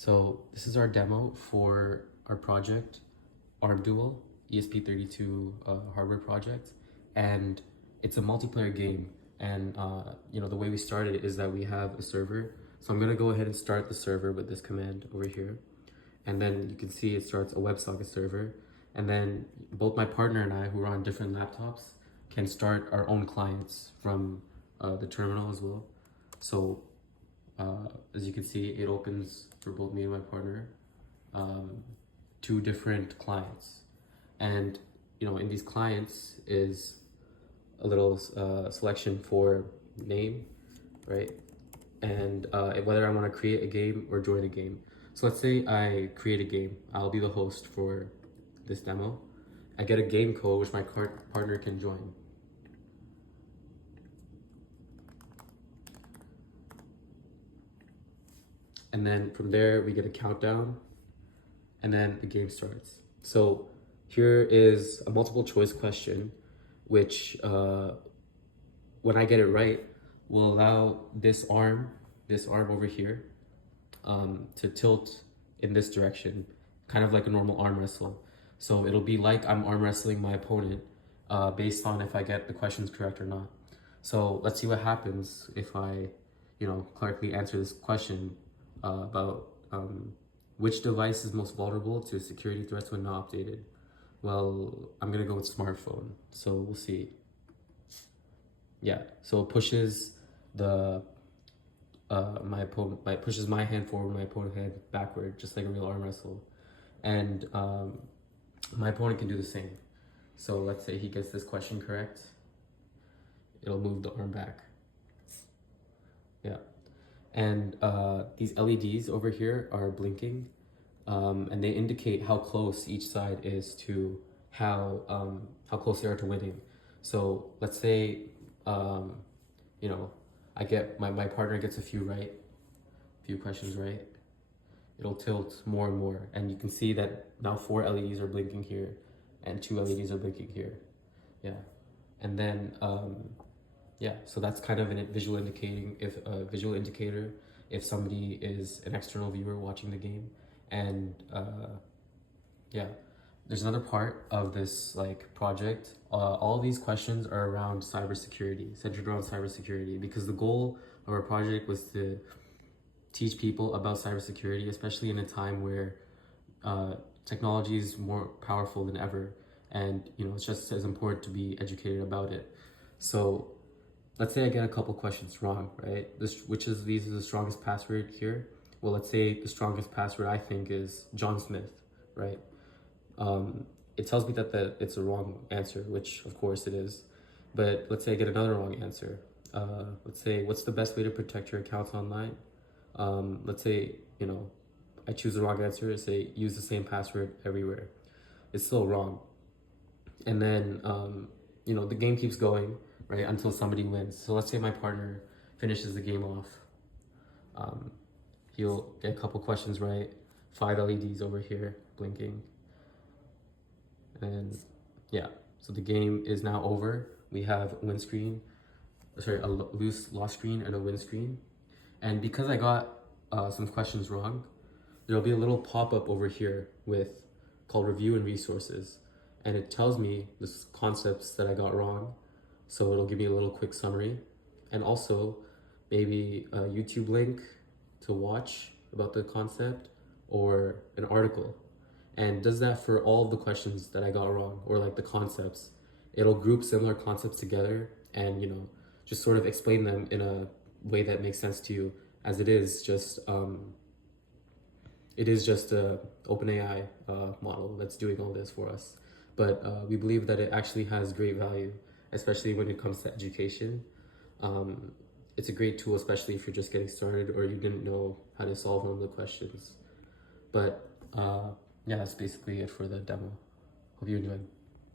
So this is our demo for our project, ArmDuel ESP32 hardware project, and it's a multiplayer game. And the way we started is that we have a server. So I'm gonna go ahead and start the server with this command over here, and then you can see it starts a WebSocket server. And then both my partner and I, who are on different laptops, can start our own clients from the terminal as well. So as you can see, it opens for both me and my partner two different clients. And in these clients is a little selection for name, right? And whether I want to create a game or join a game. So let's say I create a game. I'll be the host for this demo. I get a game code which my partner can join. And then from there we get a countdown, and then the game starts. So here is a multiple choice question, which when I get it right, will allow this arm over here to tilt in this direction, kind of like a normal arm wrestle. So it'll be like I'm arm wrestling my opponent based on if I get the questions correct or not. So let's see what happens if I, correctly answer this question about which device is most vulnerable to security threats when not updated. Well, I'm gonna go with smartphone, so we'll see. Yeah, so it pushes the pushes my hand forward, my opponent's hand backward, just like a real arm wrestle. And my opponent can do the same. So let's say he gets this question correct, it'll move the arm back. Yeah. And these LEDs over here are blinking, and they indicate how close each side is to how close they are to winning. So let's say I get my partner gets a few questions right, it'll tilt more and more, and you can see that now 4 LEDs are blinking here and 2 LEDs are blinking here. Yeah. And then so that's kind of a visual indicator if somebody is an external viewer watching the game. And there's another part of this project. All these questions are around cybersecurity, centered around cybersecurity, because the goal of our project was to teach people about cybersecurity, especially in a time where technology is more powerful than ever, and it's just as important to be educated about it. So let's say I get a couple questions wrong, right? Which is these are the strongest password here? Well, let's say the strongest password I think is John Smith, right? It tells me that it's a wrong answer, which of course it is. But let's say I get another wrong answer. Let's say, what's the best way to protect your accounts online? Let's say, I choose the wrong answer, say use the same password everywhere. It's still wrong. And then, the game keeps going, right, until somebody wins. So let's say my partner finishes the game off. He'll get a couple questions right, 5 LEDs over here blinking. And yeah, so the game is now over. We have a lost screen and a win screen. And because I got some questions wrong, there'll be a little pop-up over here called review and resources. And it tells me the concepts that I got wrong. So it'll give me a little quick summary, and also maybe a YouTube link to watch about the concept or an article. And does that for all of the questions that I got wrong, or the concepts. It'll group similar concepts together and just sort of explain them in a way that makes sense to you, as it is just a OpenAI model that's doing all this for us. But we believe that it actually has great value, especially when it comes to education. It's a great tool, especially if you're just getting started or you didn't know how to solve one of the questions. But yeah, that's basically it for the demo. Hope you enjoyed.